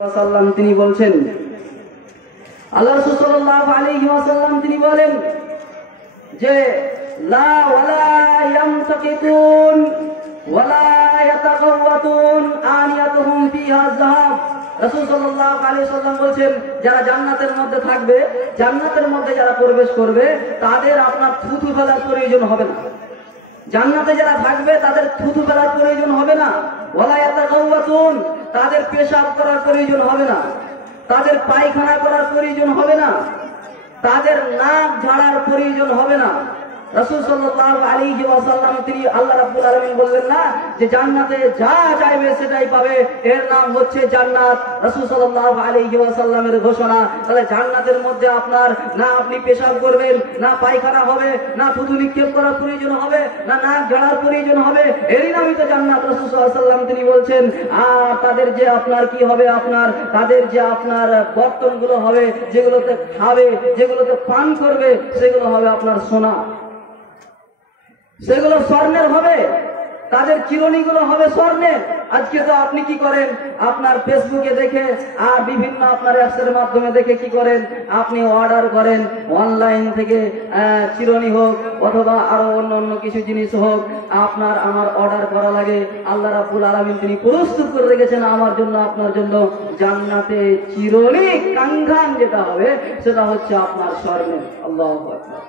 ওয়াসাল্লাম তিনি বলছেন, আল্লাহ রাসূল সাল্লাল্লাহু আলাইহি ওয়াসাল্লাম তিনি বলেন যে লা ওয়ালা ইয়ামতাকিতুন ওয়ালা ইয়াতাগাওয়াতুন আনিয়াতুহুম ফিহা যাহাব। রাসূল সাল্লাল্লাহু আলাইহি ওয়াসাল্লাম বলছেন, যারা জান্নাতের মধ্যে থাকবে, জান্নাতের মধ্যে যারা প্রবেশ করবে, তাদের আপনার থুথু ফেলার প্রয়োজন হবে না। জান্নাতে যারা থাকবে তাদের থুথু ফেলার প্রয়োজন হবে না। ওয়ালা ইয়াতাগাওয়াতুন, তাদের পেশাব করার প্রয়োজন হবে না, তাদের পায়খানা করার প্রয়োজন হবে না, তাদের নাক ঝাড়ার প্রয়োজন হবে না। রাসূল সাল্লাল্লাহু আলাইহি ওয়াসাল্লাম তিনি আল্লাহ রাব্বুল আলামিন বললেন না যে জান্নাতে যা চাইবে সেটাই পাবে, এর নাম হচ্ছে জান্নাত। রাসূল সাল্লাল্লাহু আলাইহি ওয়াসাল্লামের ঘোষণা। তাহলে জান্নাতের মধ্যে আপনার না আপনি পেশাব করবেন, না পায়খানা হবে, না থুতু নিক্ষেপ করার প্রয়োজন হবে, না নাক ঝাড়ার প্রয়োজন হবে, এরই নামই তো জান্নাত। রাসূল সাল্লাল্লাহু আলাইহি ওয়াসাল্লাম তিনি বলছেন, আর তাদের যে আপনার কি হবে, আপনার তাদের যে আপনার বর্তনগুলো হবে, যেগুলোতে খাবে, যেগুলোতে পান করবে, সেগুলো হবে আপনার সোনা, সেগুলো স্বর্ণের হবে, তাদের চিরুনিগুলো হবে স্বর্ণের। আজকে তো আপনি কি করেন, আপনার ফেসবুকে দেখে আর বিভিন্ন আপনার অ্যাপসের মাধ্যমে দেখে কি করেন, আপনি অর্ডার করেন অনলাইন থেকে, চিরুনি হোক অথবা আরো অন্য অন্য কিছু জিনিস হোক, আপনার আমার অর্ডার করা লাগে। আল্লাহ রাব্বুল আলামিন তিনি প্রস্তুত করে রেখেছেন আমার জন্য, আপনার জন্য জান্নাতে চিরুনি কাঙ্গান যেটা হবে সেটা হচ্ছে আপনার স্বর্ণের। আল্লাহু আকবার।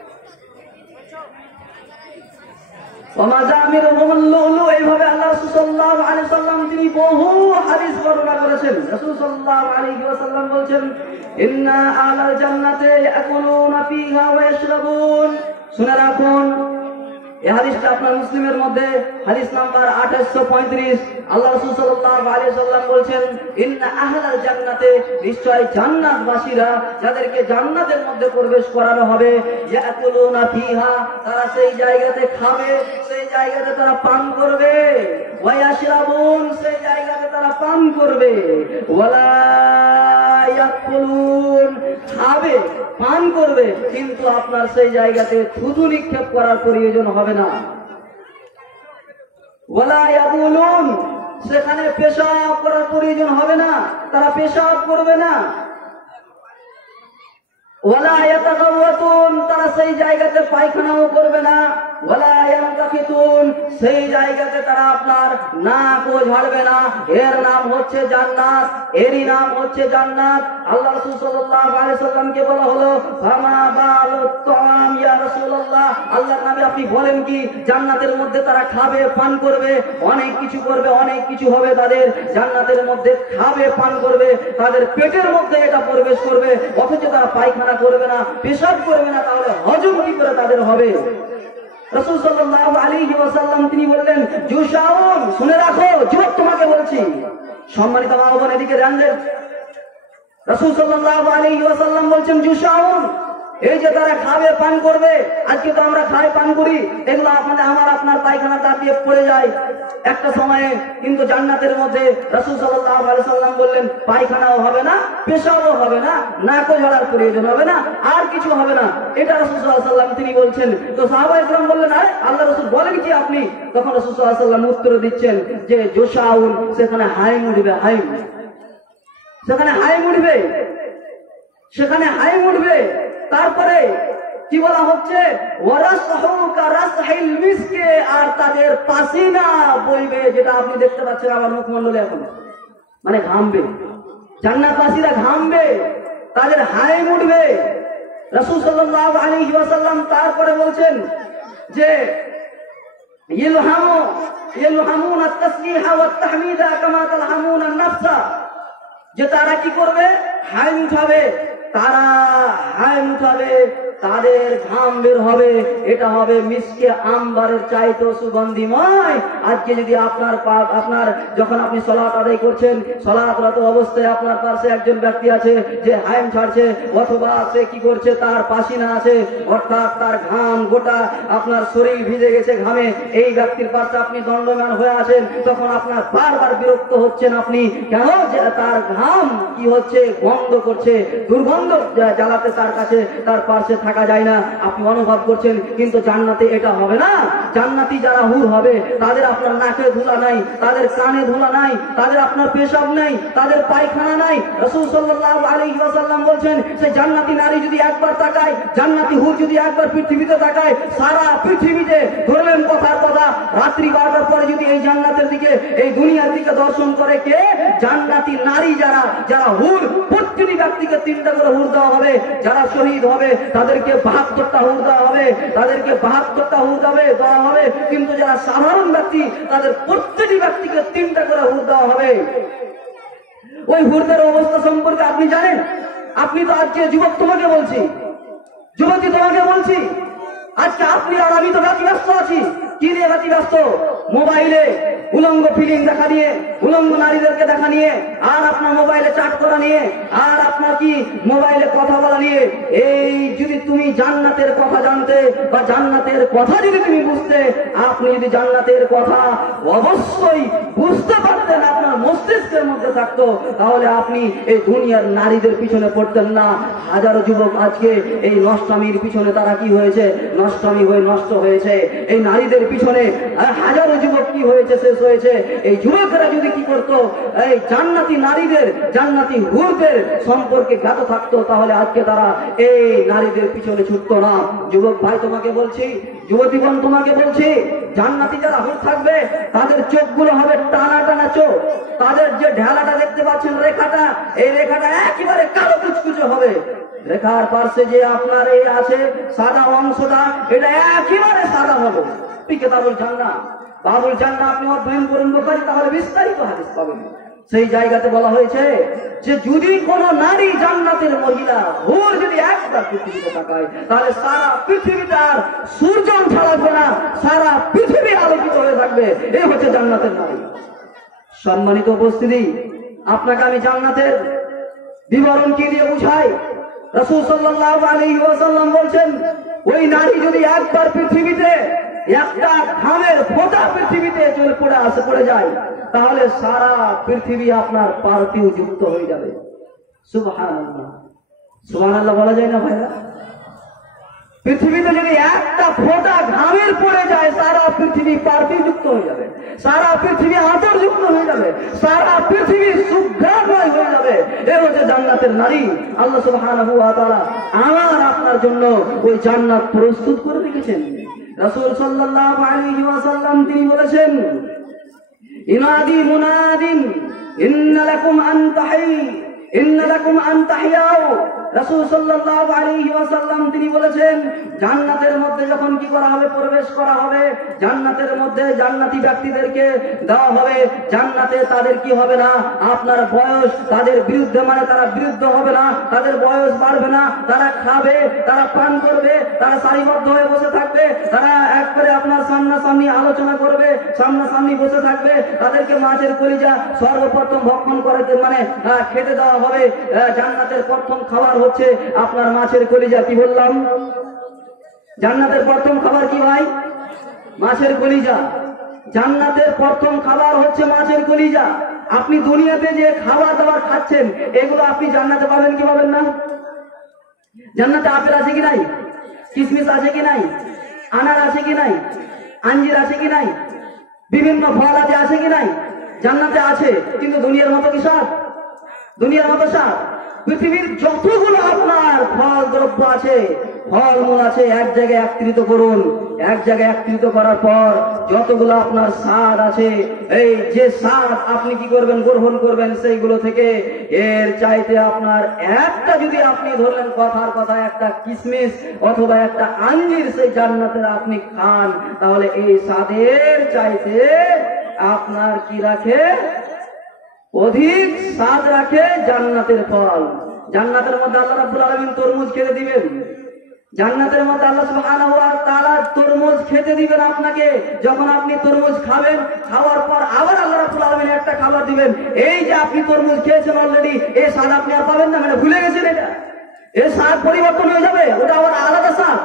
এইভাবে আল্লাহ রাসূল সাল্লাল্লাহু আলাইহি ওয়াসাল্লাম তিনি বহু হাদিস বর্ণনা করেছেন। রাসূল সাল্লাল্লাহু আলাইহি ওয়াসাল্লাম বলেন, ইন্না আহলাল জান্নাতি ইয়াকুলুনা ফিহা ওয়া ইয়াশরাবুন। শুনে রাখুন, এই হাদিসটা আপনার মুসলিমের মধ্যে হাদিস নাম্বার 2835। আল্লাহ রাসূল সাল্লাল্লাহু আলাইহি ওয়াসাল্লাম বলেন, ইন্না আহলাল জান্নাতি, নিশ্চয় জান্নাতবাসীরা, যাদেরকে জান্নাতের মধ্যে প্রবেশ করানো হবে, ইয়াকুলুনা ফিহা, তারা সেই জায়গাতে খাবে, সেই জায়গাতে তারা পান করবে, ওয়া ইয়াশরাবুন, সেই জায়গাতে তারা পান করবে, ওয়ালা ইয়াকুলুন, খাবে পান করবে, কিন্তু আপনার সেই জায়গাতে থুতু নিক্ষেপ করার প্রয়োজন হবে না। ওয়ালা ইয়াবুলুন, সেখানে পেশাব করার প্রয়োজন হবে না, তারা পেশাব করবে না। ওয়ালা ইয়াতাগাওয়াতুন, তারা সেই জায়গাতে পায়খানাও করবে না। ওয়ালা ইয়ামতাকিতুন, সেই জায়গাতে তারা আপনার নাকও ঝাড়বে না। এর নাম হচ্ছে জান্নাত, এরই নাম হচ্ছে জান্নাত। আল্লাহ রাসূল সাল্লাল্লাহু আলাইহি ওয়াসাল্লামকে বলা হলো, ফামা বালুত তাআম ইয়া রাসূলুল্লাহ, আল্লাহর নবী আপনি বলেন কি, জান্নাতের মধ্যে তারা খাবে পান করবে, অনেক কিছু করবে, অনেক কিছু হবে তাদের জান্নাতের মধ্যে, খাবে পান করবে, তাদের পেটের মধ্যে এটা প্রবেশ করবে, অথচ তারা পায়খানা করবে না, পেশাব করবে না, তাহলে হজম কি করে তাদের হবে? রাসূল সাল্লাল্লাহু আলাইহি ওয়াসাল্লাম তিনি বললেন, জুশাউন, শুনে রাখো, যুবক তোমাকে বলছি, সম্মানিত মা বোন এদিকে ধ্যান দেন। রাসূল সাল্লাল্লাহু আলাইহি ওয়াসাল্লাম বলছেন, জুশাউন, এই যে তারা খাবে পান করবে, আজকে তো আমরা খাই পান করি, এগুলো আপনাদের আমার আপনার পায়খানা তার দিয়ে পড়ে যায় একটা সময়ে, কিন্তু জান্নাতের মধ্যে রাসূল সাল্লাল্লাহু আলাইহি ওয়াসাল্লাম বললেন, পায়খানাও হবে না, পেশাবও হবে না, নাকও ঝাড়ার প্রয়োজন হবে না, আর কিছু হবে না। এটা রাসূল সাল্লাল্লাহু আলাইহি ওয়াসাল্লাম তিনি বলছেন। তো সাহাবায়ে কেরাম বললেন, আরে আল্লাহ রাসূল বলেন কি আপনি? তখন রাসূল সাল্লাল্লাহু আলাইহি ওয়াসাল্লাম উত্তর দিচ্ছেন যে জুশাউন, সেখানে হাইম উঠবে, হাইম, সেখানে হাইম উঠবে, সেখানে হাইম উঠবে। তারপরে কি বলা হচ্ছে, আর তাদের পাসিনা বইবে, যেটা আপনি দেখতে পাচ্ছেন আমার মুখমণ্ডলে এখন, মানে ঘামবে, জান্নাতবাসীরা ঘামবে, তাদের হাইম উঠবে। রাসূল সাল্লাল্লাহু আলাইহি ওয়াসাল্লাম তারপরে বলছেন যে ইলহামুনা আত-তাসবিহা ওয়াত-তাহমিদা কামা তালহামুনা আন-নাফসা, যে তারা কি করবে, হাইম উঠাবে, তারা হাইম উঠাবে, তাদের ঘাম বের হবে, এটা হবে মিসকে আম্বারের চাইতে সুগন্ধিময়। আজকে যদি আপনার যখন আপনি সালাত আদায় করছেন, সালাতরত অবস্থায় আপনার পাশে একজন ব্যক্তি আছে যে হাইম ছাড়ছে, অথবা সে কি করছে, তার পাসিনা আছে, অর্থাৎ তার ঘাম গোটা আপনার শরীর ভিজে গেছে ঘামে, এই ব্যক্তির পাশে আপনি দণ্ডমান হয়ে আছেন, তখন আপনার বারবার বিরক্ত হচ্ছেন আপনি, কেন যে তার ঘাম কি হচ্ছে, গন্ধ করছে, দুর্গন্ধ জ্বালাতে তার কাছে তার পাশে থাকা যায় না, আপনি অনুভব করছেন। কিন্তু জান্নাতে এটা হবে না, জান্নাতি যারা হুর হবে তাদের আপনার নাকে ধুলা নাই, তাদের কানে ধুলা নাই, তাদের আপনার পেশাব নাই, তাদের পায়খানা নাই। রাসূল সাল্লাল্লাহু আলাইহি ওয়াসাল্লাম বলছেন সেই জান্নাতি নারী যদি একবার তাকায়, জান্নাতি হুর যদি একবার পৃথিবীতে তাকায়, সারা পৃথিবীতে ধরলেন কথার কথা রাত্রি 12টার পরে যদি এই জান্নাতের দিকে এই দুনিয়ার দিকে দর্শন করে কে? জান্নাতি নারী যারা যারা হুর, প্রতিটি ব্যক্তিকে 3টা করে হুর দেওয়া হবে। যারা শহীদ হবে তাদেরকে 72টা হুর দেওয়া হবে, তাদেরকে 72টা হুর দেওয়া হবে। কিন্তু যারা সাধারণ ব্যক্তি তাদের প্রতিটি ব্যক্তিকে 3টা করে হুর দেওয়া হবে। ওই হুরদের অবস্থা সম্পর্কে আপনি জানেন? আপনি তো আজকে যুবক, তোমাকে বলছি, যুবতী তোমাকে বলছি, আজকে আপনি আর আমি তো ব্যস্ত আছি। কি নিয়ে ব্যস্ত? মোবাইলে উলঙ্গ ফিল্ম দেখা নিয়ে, উলঙ্গ নারীদেরকে দেখা নিয়ে, আর আপনার মোবাইলে চ্যাট করা নিয়ে, আর আপনার কি মোবাইলে কথা বলা নিয়ে। এই যদি তুমি জান্নাতের কথা জানতে বা জান্নাতের কথা যদি তুমি বুঝতে, আপনি যদি জান্নাতের কথা অবশ্যই বুঝতে পারতেন, আপনার মস্তিষ্কের মধ্যে থাকতো, তাহলে আপনি এই দুনিয়ার নারীদের পিছনে পড়তেন না। হাজারো যুবক আজকে এই নষ্টামির পিছনে তারা কি হয়েছে? নষ্টামি হয়ে নষ্ট হয়েছে। এই নারীদের পিছনে হাজারো যুবক কি হয়েছে? শেষ হয়েছে। এই যুবকরা যদি কি করতো, এই জান্নাতি নারীদের, জান্নাতি হুরদের সম্পর্কে জ্ঞাত থাকতো, তাহলে আজকে তারা এই নারীদের পিছনে ছুটতো না। যুবক ভাই তোমাকে বলছি, যুবতী বোন তোমাকে বলছি, জান্নাতি যারা হুর থাকবে তাদের চোখগুলো হবে টানা টানা চোখ। তাদের যে ঢেলাটা দেখতে পাচ্ছেন, রেখাটা, এই রেখাটা একেবারে কালো কুচকুচে হবে। রেখার পাশে যে আপনার এই আছে সাদা অংশটা, এটা একেবারে সাদা হবে। কিতাবুল জান্নাহ, বাবুল জান্নাহ আপনি অধ্যয়ন করুন বুখারী, তাহলে বিস্তারিত হাদিস পাবেন। সেই জায়গাতে বলা হয়েছে যে যদি কোন নারী জান্নাতের মহিলা হুর যদি একবার পৃথিবীতে তাকায়, তাহলে সারা পৃথিবীতে আর সূর্য ছাড়াবে না, সারা পৃথিবী আলোকিত হয়ে থাকবে। এই হচ্ছে জান্নাতের নারী। সম্মানিত উপস্থিতি, আপনাকে আমি জান্নাতের বিবরণ কি দিয়ে বুঝাই? রাসূল সাল্লাল্লাহু আলাইহি ওয়াসাল্লাম বলছেন, ওই নারী যদি একবার পৃথিবীতে একটা ঘামের ফোঁটা পৃথিবীতে পড়ে যায়, তাহলে সারা পৃথিবী আপনার পার্থিব যুক্ত হয়ে যাবে। সুবহানাল্লাহ, সুবহানাল্লাহ বলা যায় না ভাইরা? পৃথিবীতে যদি একটা ফোঁটা ঘামের পড়ে যায়, সারা পৃথিবী পার্থিব যুক্ত হয়ে যাবে, সারা পৃথিবী আতর যুক্ত হয়ে যাবে, সারা পৃথিবী সুঘ্রাণময় হয়ে যাবে। এ হচ্ছে জান্নাতের নারী। আল্লাহ সুবহানাহু ওয়া তাআলা আমার আপনার জন্য ওই জান্নাত প্রস্তুত করে রেখেছেন। রাসূল সাল্লাল্লাহু আলাইহি ওয়াসাল্লাম তিনি বলেছেন, ইনাদি মুনাদিন ইন্না লাকুম আন তাহিয়াউ। রাসূল সাল্লাল্লাহু আলাইহি ওয়াসাল্লাম তিনি বলেছেন, জান্নাতের মধ্যে যখন কি করা হবে? প্রবেশ করা হবে। জান্নাতের মধ্যে জান্নাতি ব্যক্তিদেরকে দেওয়া হবে। জান্নাতে তাদের কি হবে না? আপনার বয়স তাদের বিরুদ্ধে, মানে তারা বিরুদ্ধ হবে না, তাদের বয়স বাড়বে না, তারা খাবে, তারা পান করবে, তারা সারিবদ্ধ হয়ে বসে থাকবে, তারা একবারে আপনার সামনাসামনি আলোচনা করবে, সামনাসামনি বসে থাকবে। তাদেরকে মাছের কলিজা সর্বপ্রথম ভক্ষণ করাতে, মানে খেতে দেওয়া হবে। জান্নাতের প্রথম খাবার হচ্ছে আপনার মাছের কলিজা। কি বললাম? জান্নাতের প্রথম খাবার কি ভাই? মাছের কলিজা। জান্নাতের প্রথম খাবার হচ্ছে মাছের কলিজা। আপনি দুনিয়াতে যে খাবার দাবার খাচ্ছেন, এগুলো আপনি জান্নাতে পাবেন কি পাবেন না? জান্নাতে আপেল আছে কি নাই? কিশমিশ আছে কি নাই? আনার আছে কি নাই? আঞ্জির আছে কি নাই? বিভিন্ন ফল আছে কি নাই? জান্নাতে আছে। কিন্তু দুনিয়ার মতো কি স্বাদ? দুনিয়ার মতো স্বাদ? পৃথিবীর যতগুলো আপনার ফল দ্রব্য আছে, ফলমূল আছে, এক জায়গায় একত্রিত করুন। এক জায়গায় একত্রিত করার পর যতগুলো আপনার স্বাদ আছে, এই যে স্বাদ আপনি কি করবেন? গ্রহণ করবেন সেইগুলো থেকে। এর চাইতে আপনার একটা যদি আপনি ধরলেন, কথার কথা, একটা কিশমিশ অথবা একটা আঞ্জির সেই জান্নাতের আপনি খান, তাহলে এই স্বাদের চাইতে আপনার কি রাখে? অধিক স্বাদ রাখে জান্নাতের ফল। জান্নাতের মধ্যে আল্লাহ রাব্বুল আলামিন তরমুজ খেতে দিবেন। জান্নাতের মধ্যে আল্লাহ সুবহানাহু ওয়া তাআলা তরমুজ খেতে দিবেন আপনাকে। যখন আপনি তরমুজ খাবেন, খাওয়ার পর আবার আল্লাহ রাব্বুল আলামিন একটা খাবার দিবেন। এই যে আপনি তরমুজ খেয়েছেন অলরেডি, এই স্বাদ আপনি আর পাবেন না, মানে ভুলে গেছেন এটা। এই স্বাদ পরিবর্তন হয়ে যাবে, ওটা আবার আলাদা স্বাদ,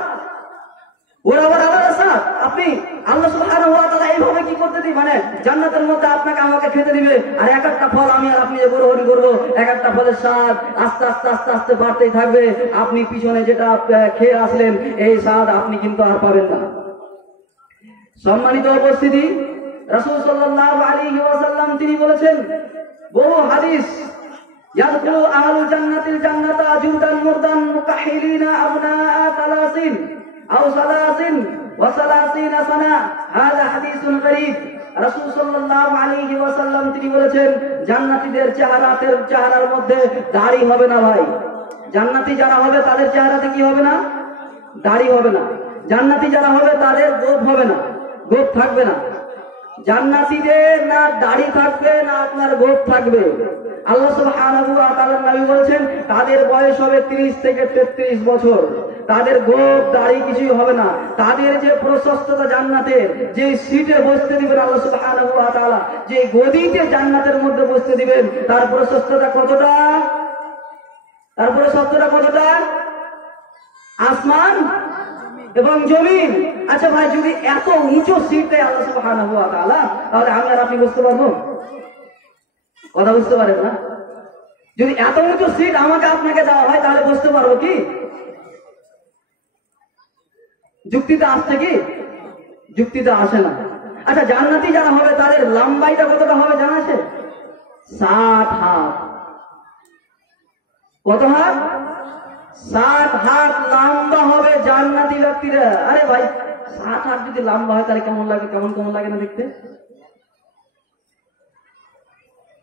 ওরা আবার আলাদা স্বাদ। আপনি আল্লাহ সুবহানাহু ওয়া তাআলা এইভাবে কি করতে দিই, মানে জান্নাতের মধ্যে আপনাকে আমাকে খেতে দিবে, আর এক একটা ফল আমি আর আপনি যে গ্রহণ করবো, এক একটা ফলের স্বাদ আস্তে আস্তে আস্তে আস্তে বাড়তেই থাকবে। আপনি পিছনে যেটা খেয়ে আসলেন, এই স্বাদ আপনি কিন্তু আর পাবেন না। সম্মানিত উপস্থিতি, রাসূল সাল্লাল্লাহু আলাইহি ওয়াসাল্লাম তিনি বলেছেন, বহু হাদিস, ইয়াদখুলু আহলুল জান্নাতিল জান্নাতা জুদান মুরদান মুকাহিলিনা আবনাআ তালাসিন আও সালাসিন ওয়া সালাসিনা সানা, হাযা হাদিসুন গরীব। রাসূল সাল্লাল্লাহু আলাইহি ওয়াসাল্লাম তিনি বলেছেন, জান্নাতীদের চেহারার মধ্যে দাড়ি হবে না ভাই। জান্নাতি যারা হবে তাদের চেহারাতে কি হবে না? দাড়ি হবে না। জান্নাতি যারা হবে তাদের গোঁফ হবে না, গোঁফ থাকবে না। জান্নাতীদের না দাড়ি থাকবে না আপনার গোঁফ থাকবে। আল্লাহ সুবহানাহু ওয়া তাআলা নবী বলেছেন, তাদের বয়স হবে 30 থেকে 33 বছর। তাদের গোঁফ দাড়ি কিছুই হবে না। তাদের যে প্রশস্ততা জান্নাতের, যে সিটে বসতে দিবেন আল্লাহ সুবহানাহু ওয়া তাআলা, যে গদিতে জান্নাতের মধ্যে বসতে দিবেন, তার প্রশস্ততা কতটা? তার প্রশস্ততা কতটা? আসমান এবং জমিন। আচ্ছা ভাই, যদি এত উঁচু সিট দেয় আল্লাহ সুবহানাহু ওয়া তাআলা, তাহলে আমি আর আপনি বুঝতে পারবো? কথা বুঝতে পারেন না? যদি এত উঁচু সিট আমাকে আপনাকে দেওয়া হয়, তাহলে বুঝতে পারবো কি? যুক্তিতে আসছে কি? যুক্তিতে আসে না। আচ্ছা, জান্নাতি যারা হবে তাদের লম্বাইটা কতটা হবে জানা আছে? 60 হাত। কত হাত? 60 হাত লম্বা হবে জান্নাতি ব্যক্তিরা। আরে ভাই, 60 হাত যদি লম্বা হয় তাহলে কেমন লাগে? কেমন লাগে না দেখতে?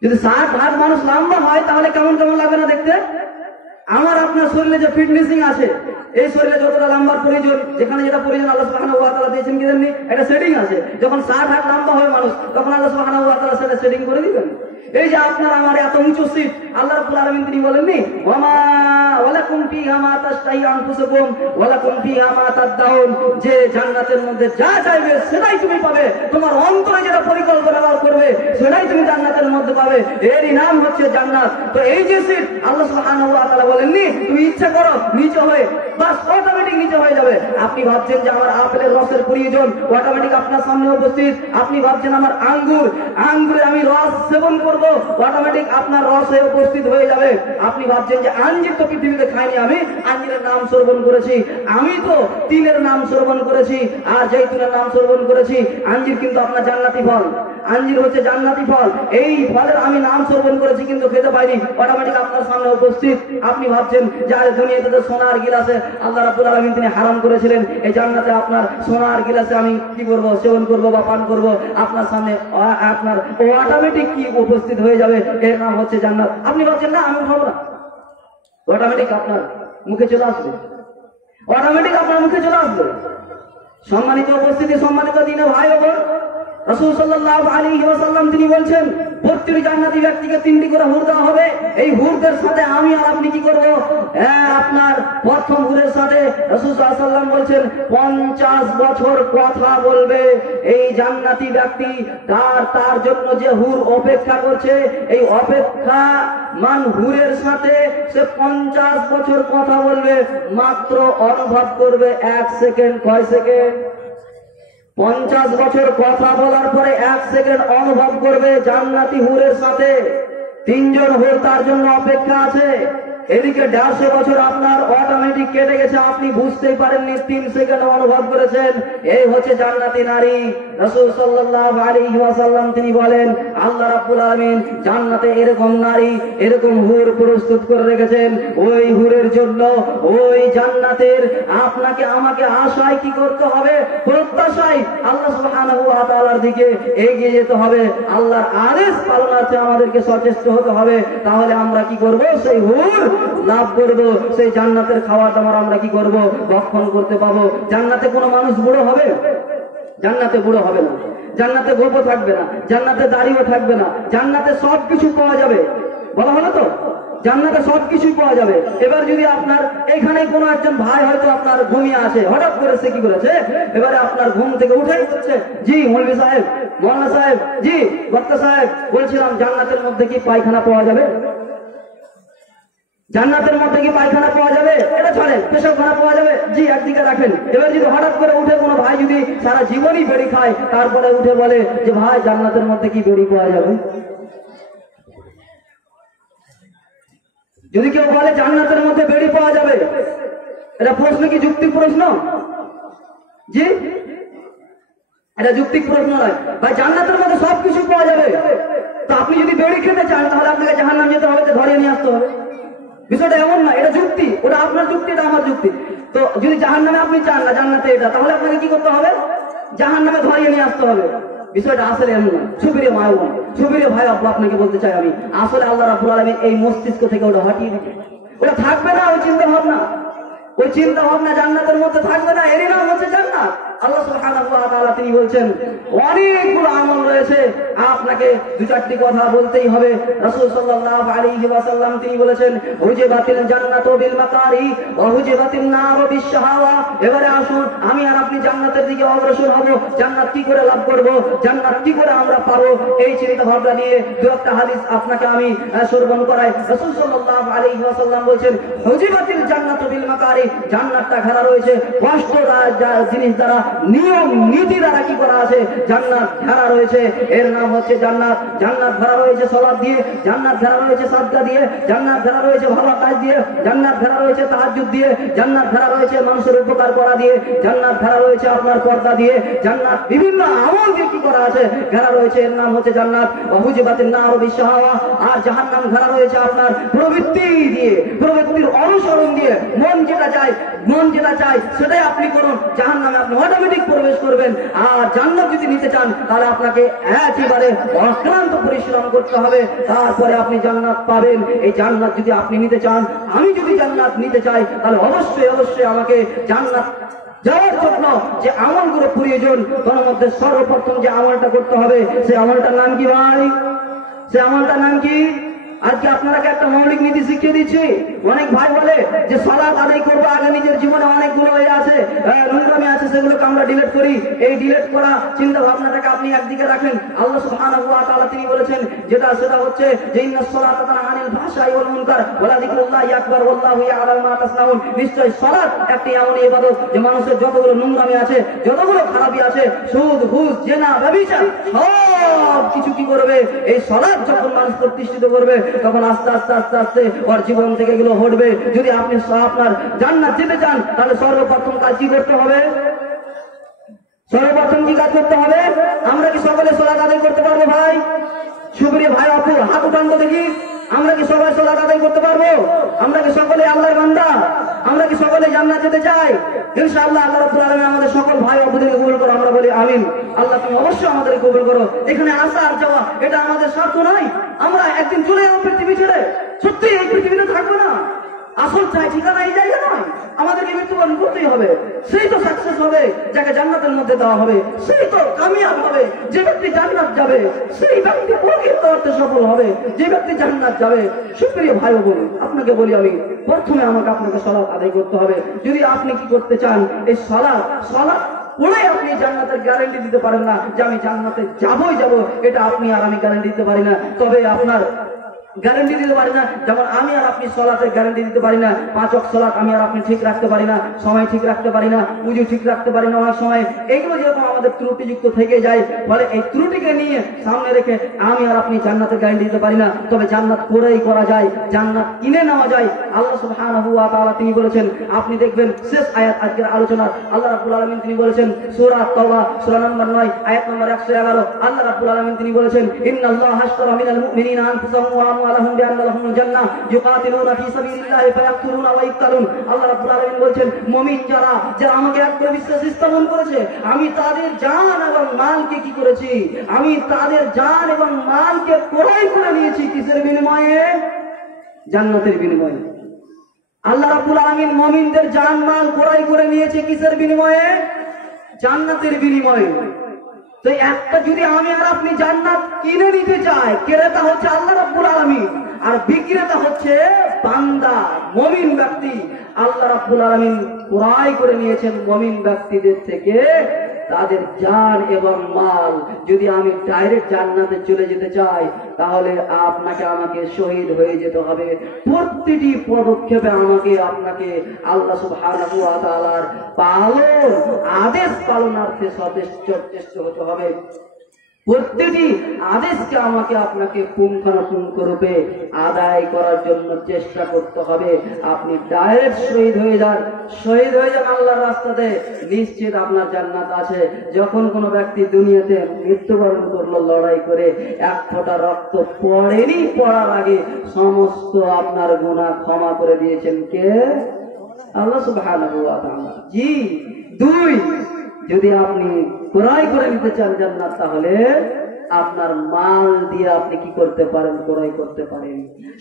যদি 60 হাত মানুষ লম্বা হয় তাহলে কেমন লাগে না দেখতে? আমার আপনার শরীরে যে ফিটনেসিং আছে, এই শরীরে যতটা লম্বার প্রয়োজন, যেখানে যেটা প্রয়োজন আল্লাহ সুবহানাহু ওয়া তাআলা দিয়েছেন কি জানেন, একটা সেটিং আছে। যখন 60 হাত লম্বা হয় মানুষ, তখন আল্লাহ সুবহানাহু ওয়া তাআলা সেটা সেটিং করে দিবেন। এই যে আপনার আমার এত উঁচু সিট, আল্লাহ রাব্বুল আলামিন তিনি বলেননি, ওয়ামা ওয়ালাকুম ফিহা মা তাশতাহি আনফুসুকুম ওয়ালাকুম ফিহা মা তাদদাউন, যে জান্নাতের মধ্যে যা চাইবে সেটাই তুমি পাবে। তোমার অন্তরে যেটা পরিকল্পনা করবে সেটাই তুমি জান্নাতের মধ্যে পাবে। এরই নাম হচ্ছে জান্নাত। তো এই যে সিট, আল্লাহ সুবহানাহু ওয়া তাআলা বলেননি তুমি ইচ্ছা করো নিচে হয়ে, বাস অটোমেটিক নিচে হয়ে যাবে। আপনি ভাবছেন যে আমার আপেলের রসের প্রয়োজন, অটোমেটিক আপনার সামনে উপস্থিত। আপনি ভাবছেন আমার আঙ্গুরে আমি রস সেবন করব, অটোমেটিক আপনার রস হয়ে উপস্থিত হয়ে যাবে। আপনি ভাবছেন যে আঞ্জির তো পৃথিবীতে খাইনি, আমি আঞ্জিরের নাম শ্রবণ করেছি, আমি তো তিলের নাম শ্রবণ করেছি আর জৈতুনের নাম শ্রবণ করেছি। আঞ্জির কিন্তু আপনার জান্নাতি ফল, আঞ্জির হচ্ছে জান্নাতি ফল। এই ফলের আমি নাম শ্রবণ করেছি কিন্তু খেতে পাইনি, অটোমেটিক আপনার সামনে উপস্থিত। আপনি ভাবছেন যে আর দুনিয়াতে তো সোনার গিলাসে আল্লাহ রাব্বুল আলামিন তিনি হারাম করেছিলেন, এই জান্নাতে আপনার সোনার গিলাসে আমি কি করব, সেবন করব বা পান করব। আপনার সামনে আপনার অটোমেটিক কি উপস্থিত হয়ে যাবে, এর নাম হচ্ছে জান্নাত। আপনি ভাবছেন না আমি খাবো না, অটোমেটিক আপনার মুখে চলে আসবে, অটোমেটিক আপনার মুখে চলে আসবে। সম্মানিত উপস্থিতি, সম্মানিত দিনে ভাই ও বোন, রাসূল সাল্লাল্লাহু আলাইহি ওয়াসাল্লাম তিনি বলছেন, প্রত্যেক জান্নাতি ব্যক্তিকে 3টি করে হুর দেওয়া হবে। এই হুরদের সাথে আমি আর আপনি কি করব? আপনার প্রথম হুরের সাথে রাসূল সাল্লাল্লাহু আলাইহি ওয়াসাল্লাম বলছেন 50 বছর কথা বলবে এই জান্নাতি ব্যক্তি। তার জন্য যে হুর অপেক্ষা করছে, এই অপেক্ষা মান হুরের সাথে সে 50 বছর কথা বলবে, মাত্র অনুভব করবে 1 সেকেন্ড। কয় সেকেন্ড? 50 বছর কথা বলার পরে 1 সেকেন্ড অনুভব করবে জান্নাতি হুরের সাথে। 3 জন হুর তার জন্য অপেক্ষা আছে। এদিকে 150 বছর আপনার অটোমেটিক কেটে গেছে, আপনি বুঝতেই পারেননি, 3 সেকেন্ড অনুভব করেছেন। এই হচ্ছে জান্নাতি নারী। রাসূল সাল্লাল্লাহু আলাইহি ওয়াসাল্লাম তিনি বলেন, আল্লাহ রাব্বুল আলামিন জান্নাতে এরকম নারী, এরকম হুর প্রস্তুত করে রেখেছেন। ওই হুরের জন্য ওই জান্নাতের আপনাকে আমাকে আশায় কি করতে হবে? প্রত্যাশায় আল্লাহ সুবহানাহু ওয়া তাআলার দিকে এগিয়ে যেতে হবে। আল্লাহর আদেশ পালনার্থে আমাদেরকে সচেষ্ট হতে হবে। তাহলে আমরা কি করব? সেই হুর লাভ করব, সেই জান্নাতের খাওয়া দাওয়ার আমরা কি করব? ভক্ষণ করতে পাবো। জান্নাতে কোনো মানুষ বুড়ো হবে? জান্নাতে বুড়ো হবে না, জান্নাতে গোপও থাকবে না, জান্নাতে দাড়িও থাকবে না, জান্নাতে সবকিছু পাওয়া যাবে। বলা হলো তো, জান্নাতে সবকিছু পাওয়া যাবে। এবার যদি আপনার এখানে কোনো একজন ভাই হয়তো আপনার ঘুমিয়ে আছে, হঠাৎ করে সে কি করেছে, এবারে আপনার ঘুম থেকে উঠেই বলছে, জি মৌলভী সাহেব, মৌলানা সাহেব, জি বক্তা সাহেব, বলছিলাম জান্নাতের মধ্যে কি পায়খানা পাওয়া যাবে? জান্নাতের মধ্যে কি পায়খানা পাওয়া যাবে? এটা ছাড়েন, পেশাবখানা পাওয়া যাবে? জি একদিকে রাখেন। এবার যদি হঠাৎ করে উঠে কোনো ভাই যদি সারা জীবনই বেড়ি খায়, তারপরে উঠে বলে যে ভাই জান্নাতের মধ্যে কি বেড়ি পাওয়া যাবে? যদি কেউ বলে জান্নাতের মধ্যে বেড়ি পাওয়া যাবে, এটা প্রশ্ন কি যুক্তি প্রশ্ন? জি এটা যুক্তিক প্রশ্ন নয় ভাই। জান্নাতের মধ্যে সবকিছু পাওয়া যাবে, তো আপনি যদি বেড়ি খেতে চান তাহলে আপনাকে জাহান্নাম যেতে হবে, ধরিয়ে নিয়ে আসতে হবে। বিষয়টা এমন না, এটা যুক্তি, ওটা আপনার যুক্তি, এটা আমার যুক্তি। তো যদি জাহান্নামে আপনি চান না জান্নাতে এটা, তাহলে আপনাকে কি করতে হবে? জাহান্নামে ধরিয়ে নিয়ে আসতে হবে। বিষয়টা আসলে এমন না। সুপ্রিয় ভাই বোন, সুপ্রিয় ভাই আপু, আপনাকে বলতে চাই আমি, আসলে আল্লাহ রাব্বুল আলামিন এই মস্তিষ্ক থেকে ওটা হটিয়ে দিবে। ওটা থাকবে না, ওই চিন্তা ভাবনা, ওই চিন্তা ভাবনা জান্নাতের মধ্যে থাকবে না। এরই নাম হচ্ছে জান্নাত। আল্লাহ সুবহানাহু ওয়া তাআলা তিনি বলছেন অনেকগুলো আমল রয়েছে, আপনাকে দু চারটি কথা বলতেই হবে। রাসূল সাল্লাল্লাহু আলাইহি ওয়াসাল্লাম তিনি বলেছেন হুজিবাতিল জান্নাতু বিল মাকারি ওয়া হুজিবাতিন নারু বিশ শাহাওয়া। এবারে আসুন আমি আর আপনি জান্নাতের দিকে অগ্রসর হব। জান্নাত কি করে লাভ করব, জান্নাত কি করে আমরা পাবো, এই চিন্তা ভাবনা নিয়ে দু একটা হাদিস আপনাকে আমি শ্রবণ করাই। রাসূল সাল্লাল্লাহু আলাইহি ওয়াসাল্লাম বলেছেন হুজিবাতিল জান্নাতু বিল মাকারি, জান্নাতটা ঘেরা রয়েছে কষ্টদায়ক জিনিস দ্বারা, নিয়ম নীতি দ্বারা কি করা আছে, জান্নাত ঘেরা রয়েছে। এর নাম হচ্ছে জান্নাত। জান্নাত ঘেরা রয়েছে সালাত দিয়ে, জান্নাত ঘেরা রয়েছে সাদকা দিয়ে, জান্নাত ঘেরা রয়েছে ভালো কাজ দিয়ে, জান্নাত ঘেরা রয়েছে তাহাজ্জুদ দিয়ে, জান্নাত ঘেরা রয়েছে মানুষের উপকার করা দিয়ে, জান্নাত ঘেরা রয়েছে আপনার পর্দা দিয়ে, জান্নাত বিভিন্ন আমল দিয়ে কি করা আছে, ঘেরা রয়েছে। এর নাম হচ্ছে জান্নাত। হুজিবাতিন নারু বিশ শাহাওয়া। আর জাহান্নাম ঘেরা রয়েছে আপনার প্রবৃত্তি দিয়ে, প্রবৃত্তির অনুসরণ দিয়ে। মন যেটা চায়, মন যেটা চায় সেটাই আপনি করুন, জাহান্নামে আপনি অটোমেটিক প্রবেশ করবেন। আর জান্নাত যদি নিতে চান তাহলে আপনাকে একেবারে অক্লান্ত পরিশ্রম করতে হবে, তারপরে আপনি জান্নাত পাবেন। এই জান্নাত যদি আপনি নিতে চান, আমি যদি জান্নাত নিতে চাই, তাহলে অবশ্যই অবশ্যই আমাকে জান্নাত যাওয়ার জন্য যে আমলগুলো প্রয়োজন, তার মধ্যে সর্বপ্রথম যে আমলটা করতে হবে, সেই আমলটার নাম কি ভাই? সে আমলটার নাম কি? আজকে আপনাকে একটা মৌলিক নীতি শিখিয়ে দিচ্ছি। অনেক ভাই বলে যে সালাত আদায় করবো, আগে নিজের জীবনে অনেকগুলো আছে নোংরামি আছে, সেগুলোকে আমরা ডিলিট করি। এই ডিলিট করা চিন্তা ভাবনাটাকে আপনি একদিকে রাখেন। আল্লাহ সুবহানাহু ওয়া তাআলা তিনি বলেছেন সেটা হচ্ছে যে ইন্নাস সালাতা তানহা আনিল ফাহশাই ওয়াল মুনকার ওয়া লাযিকরুল্লাহি আকবার ওয়াল্লাহু ইয়ালামু মা তাসনাউন। নিশ্চয় সালাত একটি এমন ইবাদত যে মানুষের যতগুলো নোংরামি আছে, যতগুলো খারাপি আছে, সুদ ঘুষ জেনা ব্যভিচার সব কিছু কি করবে, এই সালাত যখন মানুষ প্রতিষ্ঠিত করবে তখন আস্তে আস্তে আস্তে আস্তে ওর জীবন থেকে এগুলো হটবে। যদি আপনি আপনার জান্নাত যেতে চান তাহলে সর্বপ্রথম কাজ কি করতে হবে? সর্বপ্রথম কি কাজ করতে হবে? আমরা কি সকলে সালাত আদায় করতে পারবো ভাই? সুপ্রিয় ভাই আপু, হাত উঠান তো দেখি। আমরা কি সবাই সালাত আদায় করতে পারবো? আমরা কি সকলে আল্লাহর বান্দা? আমরা কি সকলে জান্নাত যেতে চাই? ইনশাআল্লাহ আল্লাহ রাব্বুল আলামিন আমাদের সকল ভাই আপুদেরকে কবুল করো। আমরা বলি আমিন। আল্লাহ তুমি অবশ্যই আমাদের কবুল করো। এখানে আসা আর যাওয়া এটা আমাদের স্বার্থ নয়। আমরা একদিন চলে যাবো পৃথিবী ছেড়ে, সত্যি এই পৃথিবীতে থাকবো না। আসল চাই ঠিকানা এই জায়গা নয়, আমাদেরকে মৃত্যুবরণ করতেই হবে। সেই তো সাকসেস হবে যাকে জান্নাতের মধ্যে দেওয়া হবে, সেই তো কামিয়াব হবে। যে ব্যক্তি জান্নাত যাবে সেই ব্যক্তি প্রকৃত অর্থে সফল হবে, যে ব্যক্তি জান্নাত যাবে। সুপ্রিয় ভাই বোন, আপনাকে বলি আমি, প্রথমে আপনাকে সালাত আদায় করতে হবে। যদি আপনি কি করতে চান, এই সালাত ওরাই আপনি জান্নাতের গ্যারান্টি দিতে পারেন না যে আমি জান্নাতে যাবই যাব, এটা আপনি আর আমি গ্যারান্টি দিতে পারি না। তবে আপনার গ্যারান্টি দিতে পারি না, যেমন আমি আর আপনি সালাতের গ্যারান্টি দিতে পারি না। 5 ওয়াক্ত সালাত আমি আর আপনি ঠিক রাখতে পারি না, সময় ঠিক রাখতে পারি না, উজু ঠিক রাখতে পারি না। অনেক সময় এইগুলো যেরকম আমাদের ত্রুটিযুক্ত থেকে যায়, ফলে এই ত্রুটিকে নিয়ে সামনে রেখে আমি আর আপনি জান্নাতের গ্যারান্টি দিতে পারি না। তবে জান্নাত করেই করা যায়, জান্নাত কিনে নেওয়া যায়। আল্লাহ সুবহানাহু ওয়া তাআলা তিনি বলেছেন, আপনি দেখবেন শেষ আয়াত আজকের আলোচনার, আল্লাহ রাব্বুল আলামিন তিনি বলেছেন সূরা তাওবা সূরা নম্বর 9 আয়াত নম্বর 111, আল্লাহ রাব্বুল আলামিন তিনি বলেছেন ইন্নাল্লাহা আশতারা মিনাল মুমিনিনা আনফুসাহুম ওয়া আমওয়ালাহুম বিআন্না লাহুমুল জান্নাহ ইউকাতিলুনা ফি সাবিলিল্লাহি ফায়াকতুলুনা ওয়া ইয়াকতুলুন। আল্লাহ রাব্বুল আলামিন বলেছেন মুমিন যারা আমাকে এক করে বিশ্বাস স্থাপন করেছে, আমি তাদের জান এবং মালকে কি করেছি, আমি তাদের জান এবং মালকে ক্রয় করে নিয়েছি। কিসের বিনিময়ে? জান্নাতের বিনিময়ে। আল্লাহ রাব্বুল আলামিন মুমিনদের জান মাল ক্রয় করে নিয়েছে কিসের বিনিময়ে? জান্নাতের বিনিময়ে। তো একটা যদি আমি আর আপনি জান্নাত কিনে নিতে চাই, ক্রেতা হচ্ছে আল্লাহ রাব্বুল আলামিন আর বিক্রেতা হচ্ছে বান্দা মুমিন ব্যক্তি। আল্লাহ রাব্বুল আলামিন ক্রয় করে নিয়েছেন মুমিন ব্যক্তিদের থেকে তাদের জান এবং মাল। যদি আমি ডাইরেক্ট জান্নাতে চলে যেতে চাই তাহলে আপনাকে আমাকে শহীদ হয়ে যেতে হবে। প্রতিটি পদক্ষেপে আমাকে আপনাকে আল্লাহ সুবহানাহু ওয়া তাআলার আদেশ পালনার্থে সচেষ্ট হতে হবে। প্রতিটি আদেশকে আমাকে আপনাকে পুঙ্খানুপুঙ্খ রূপে আদায় করার জন্য চেষ্টা করতে হবে। আপনি ডাইরেক্ট শহীদ হয়ে যান আল্লাহর রাস্তাতে, নিশ্চিত আপনার জান্নাত আছে। যখন কোনো ব্যক্তি দুনিয়াতে মৃত্যুবরণ করলো লড়াই করে, এক ফোঁটা রক্ত পড়েনি, পড়ার আগে সমস্ত আপনার গুনাহ ক্ষমা করে দিয়েছেন কে? আল্লাহ সুবহানাহু ওয়া তাআলা। জি, দুই, যদি আপনি ক্রয় করে নিতে চান জান্নাত, তাহলে আপনার মাল দিয়ে আপনি কি করতে পারেন? ক্রয় করতে পারেন।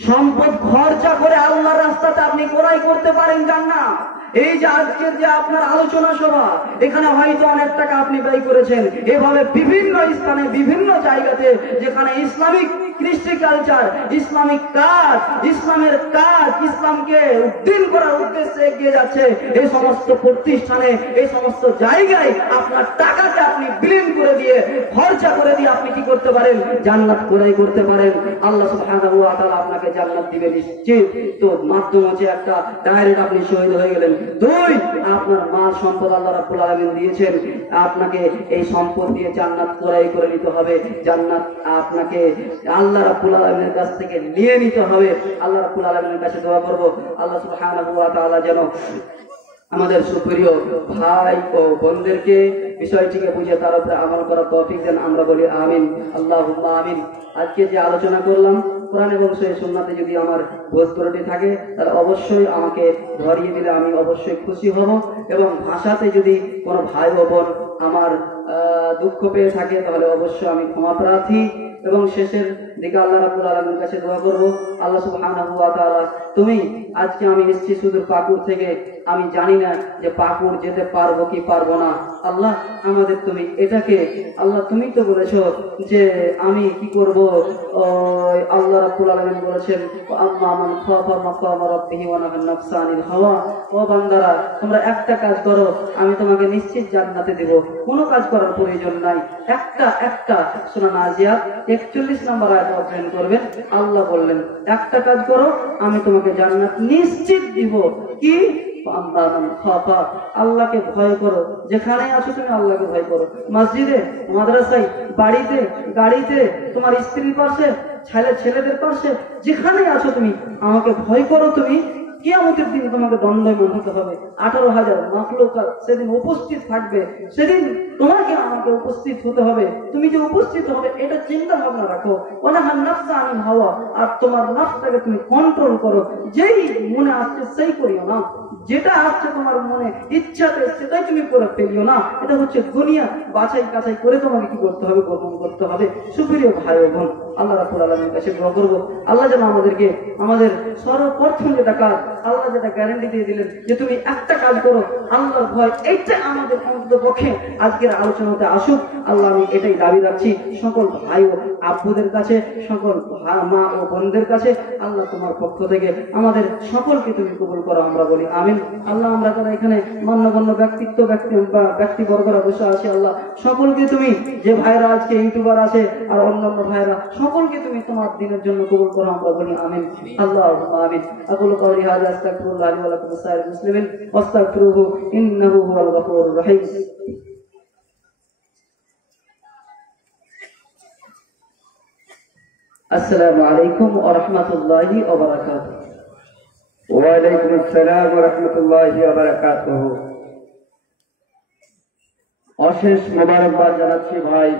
সম্পদ খরচা করে আল্লাহর রাস্তাতে আপনি ক্রয় করতে পারেন জান্নাত। এই যে আজকের যে আপনার আলোচনা সভা, এখানে হয়তো অনেক টাকা আপনি ব্যয় করেছেন। এভাবে বিভিন্ন স্থানে, বিভিন্ন জায়গাতে যেখানে ইসলামিক কৃষ্টি কালচার, ইসলামিক কাজ, ইসলামের কাজ, ইসলামকে উদ্দিন করার উদ্দেশ্যে এগিয়ে যাচ্ছে, এই সমস্ত প্রতিষ্ঠানে, এই সমস্ত জায়গায় আপনার টাকাকে আপনি বিলীন করে দিয়ে, খরচা করে দিয়ে আপনি কি করতে পারেন? জান্নাত ক্রয় করতে পারেন। আল্লাহ সুবহানাহু ওয়া তাআলা আপনাকে জান্নাত দিবে নিশ্চিত। তো মাধ্যম হচ্ছে একটা, ডাইরেক্ট আপনি শহীদ হয়ে গেলেন। দুই, আপনার মাল সম্পদ আল্লাহ রাব্বুল আলামিন দিয়েছেন, আপনাকে এই সম্পদ দিয়ে জান্নাত ক্রয় করে নিতে হবে। জান্নাত আপনাকে আল্লাহ রাব্বুল আলামিনের কাছ থেকে নিয়ে নিতে হবে। আল্লাহ রাব্বুল আলামিনের কাছে দোয়া করব, আল্লাহ সুবহানাহু ওয়া তাআলা যেন আমাদের সুপ্রিয় ভাই ও বোনদেরকে বিষয়টিকে বুঝে তার উপরে আমল করার তৌফিক দেন। আমরা বলি আমিন, আল্লাহুম্মা আমিন। আজকে যে আলোচনা করলাম, কোরআন এবং সহিহ সুন্নাতে যদি আমার ভুল ত্রুটি থাকে, তাহলে অবশ্যই আমাকে ধরিয়ে দিলে আমি অবশ্যই খুশি হব। এবং ভাষাতে যদি কোনো ভাই ও বোন আমার দুঃখ পেয়ে থাকে, তাহলে অবশ্যই আমি ক্ষমা প্রার্থী। এবং শেষের দিকে আল্লাহ রাব্বুল আলামিনের কাছে দোয়া করব, আল্লাহ সুবহানাহু ওয়া তাআলা, তুমি আজকে আমি এসেছি সুদূর পাকুর থেকে, আমি জানি না যে পাকুর যেতে পারবো কি পারবো না। আল্লাহ আমাদের তুমি এটাকে, আল্লাহ তুমি তো বলেছো যে আমি কি করব, আল্লাহ রাব্বুল আলামিন বলেছেন, আম্মা মান খাফা মাকাম রাব্বিহি ওয়া নাহা নাফসা আনিল হাওয়া। ও বান্দারা, তোমরা একটা কাজ করো, আমি তোমাকে নিশ্চিত জান্নাতে দেব। কোনো কাজ করার প্রয়োজন নাই। একটা সূরা নাজিয়াত 41 নম্বর আয়াত অধ্যয়ন করবেন। আল্লাহ বললেন, একটা কাজ করো, আমি তোমাকে জান্নাত নিশ্চিত দিব। কি? আল্লাহকে ভয় করো। যেখানে আছো তুমি আল্লাহকে ভয় করো। মসজিদে, মাদ্রাসায়, বাড়িতে, গাড়িতে, তোমার স্ত্রীর পাশে, ছেলেদের পাশে, যেখানে আছো তুমি আমাকে ভয় করো। তুমি কিয়ামতের দিন তোমাকে দণ্ডায়মান হতে হবে। 18,000 মাখলুকাত সেদিন উপস্থিত থাকবে। সেদিন তোমাকে আমাকে উপস্থিত হতে হবে। তুমি যে উপস্থিত হবে এটা চিন্তা ভাবনা রাখো। ওয়ানাহান নাফসা আনিল হাওয়া, আর তোমার নাফসটাকে তুমি কন্ট্রোল করো। যেই মনে আসছে সেই করিও না, যেটা আসছে তোমার মনে ইচ্ছাতে সেটাই তুমি করে ফেলিও না। এটা হচ্ছে দুনিয়া। বাছাই কাছাই করে তোমাকে কি করতে হবে? গ্রহণ করতে হবে। সুপ্রিয় ভাই ও বোন, আল্লাহ রাব্বুল আলামিনের কাছে দোয়া করব, আল্লাহ যেন আমাদেরকে আমাদের সর্বপ্রথম যেটা কাজ, আল্লাহ যেটা গ্যারান্টি দিয়ে দিলেন যে তুমি একটা কাজ করো, আল্লাহর ভয়, এইটা আমাদের অন্ততপক্ষে আজকের আলোচনাতে আসুক। আল্লাহ আমি এটাই দাবি রাখছি সকল ভাই ও আব্বুদের কাছে, সকল মা ও বোনদের কাছে। আল্লাহ তোমার পক্ষ থেকে আমাদের সকলকে তুমি কবুল করো। আমরা বলি আমিন। আল্লাহ আমরা যারা এখানে মান্যগণ্য ব্যক্তিবর্গরা বসে আছে, আল্লাহ সকলকে তুমি, যে ভাইরা আজকে ইউটিউবার আছে আর অন্যান্য ভাইরা, সকলকে তুমি তোমার দিনের জন্য কবুল করো। আমরা বলি আমিন, আল্লাহুম্মা আমিন। আকুলু কাওলি হাযা আস্তাগফিরুল্লাহ লি ওয়া লাকুম ওয়া লিসাইরিল মুসলিমিন ওয়াস্তাগফিরুহু ইন্নাহু হুয়াল গফুরুর রহিম। আসসালামু আলাইকুম ওয়া রাহমাতুল্লাহি ওয়া বারাকাতুহু। ওয়া আলাইকুম আসসালাম ওয়া রাহমাতুল্লাহি ওয়া বারাকাতুহু। অশেষ মোবারকবাদ জানাচ্ছি ভাই